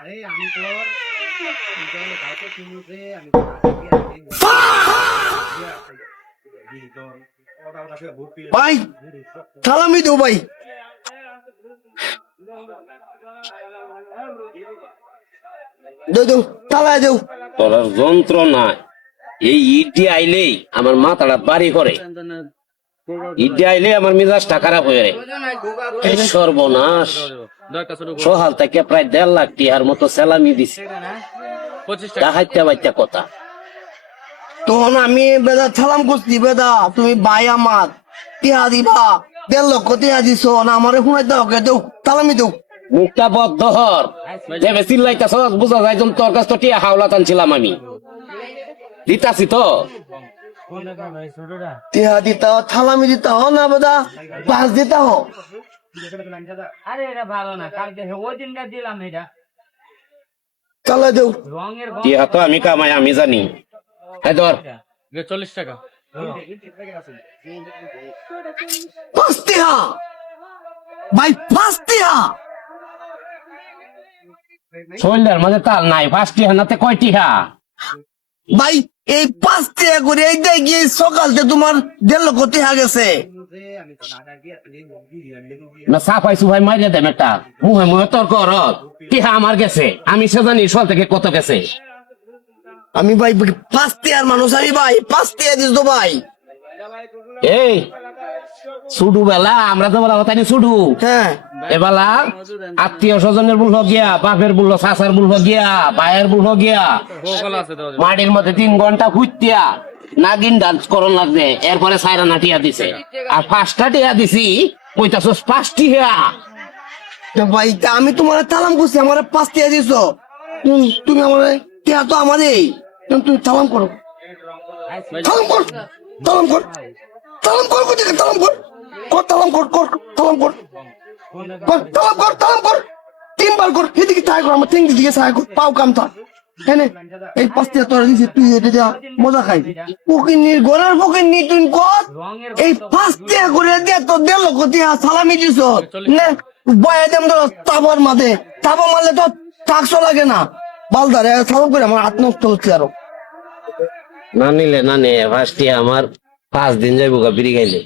আরে আমি তোর কাউকে চিনিতে আমি তোর ভাই সালামি দেও ভাই, দেও দেও তালা দেও। তোর যন্ত্রণা এই ইডি আইলেই আমার মাথাটা বাড়ি করে। ইডি আইলে আমার মেজাজটা খারাপ হয়ে রে। এই সর্বনাশ, সহাল থেকে প্রায় 1.5 লাখ টিহার মতো স্যালামি দিছে। দেখাইতে বাইতে কথা। তখন আমি বেদা সালাম করছি, বেদা তুমি ভাই আমার টিহা দিবা, 1.5 লক্ষ টিহা দিছ না, আমারে শুনাইতে হবে, দেও সালামি দেও। মুখটা বদ্ধ হর, যেবে চিল্লাইতাছ বুঝা যায় যেন তোর কাছ তো টিয়া হাওলা টানছিলাম আমি। দিতাছি তো টিহা দিতা হো, সালামি দিতা হো না বেদা, পাঁচ দিতা হো। আরে এটা ভালো না, কালকে ওই দিনটা দিলাম এটা তালা দেও। রঙের টিয়া তো আমি কামাই আমি জানি। এই ধর 40 টাকা। পাঁচ টিহা ভাই, পাঁচ টিহা। শৈলের মাঝে তাল নাই, 5 টিহা নাতে কয় টিহা? ভাই এই 5 টিহা করে এই দেখ গিয়ে সকালতে তোমার 1.5 লক্ষ টিহা গেছে। না সাফাই সুফাই মাইরে দেম একটা, মুহে মুহে তর্ক রদ। টিহা আমার গেছে, আমি সে জানি সল থেকে কত গেছে। আমি ভাই 5 টিহার মানুষ, আমি ভাই 5 টিহা দিস তো ভাই। এই ছুডু বেলা আমরা তো বলা কথা নি ছুডু, হ্যাঁ এবেলা আত্মীয় স্বজনের বুল গিয়া, বাপের বুল, চাচার বুল গিয়া, ভাইয়ের বুল গিয়া, মাটির মধ্যে 3 ঘন্টা খুঁজতিয়া নাগিন ডান্স করন লাগবে। এরপরে 4 আনা টিয়া দিছে, আর 5টা টিয়া দিছি কইতাছস 5 টিয়া। তো ভাই তা আমি তোমার তালাম করছি, আমার 5 টিহা দিছ, তুমি আমার টিহা তো আমারই, তুমি তালাম করো, তালাম কর, তালাম কর, তালাম কর, কোথায় তালাম কর, কর তালাম কর, কর তালাম কর, কর তালাম কর, তালাম কর, 3 বার কর, এদিকে তাই কর, আমার তিন দিকে সাহায্য কর, পাও কাম থাক। হ্যাঁ এই 5 টিহা তোরা দিছি, তুই এটা দিয়া মজা খাই। ফকিন্নির গলার ফকিন্নি তুই কর, এই 5 টিহা করে দিয়ে তোর 1.5 লক্ষ টিহা সালামি দিছ না, বয়ে দেম তো তাবর মাঝে, তাবর মারলে তো টাকশো লাগে না। বালদারে সালাম করে আমার হাত নষ্ট হচ্ছে আরো। না নিলে না নে, 5 টিয়া আমার 5 দিন যাইব গা বিড়ি খাইলে।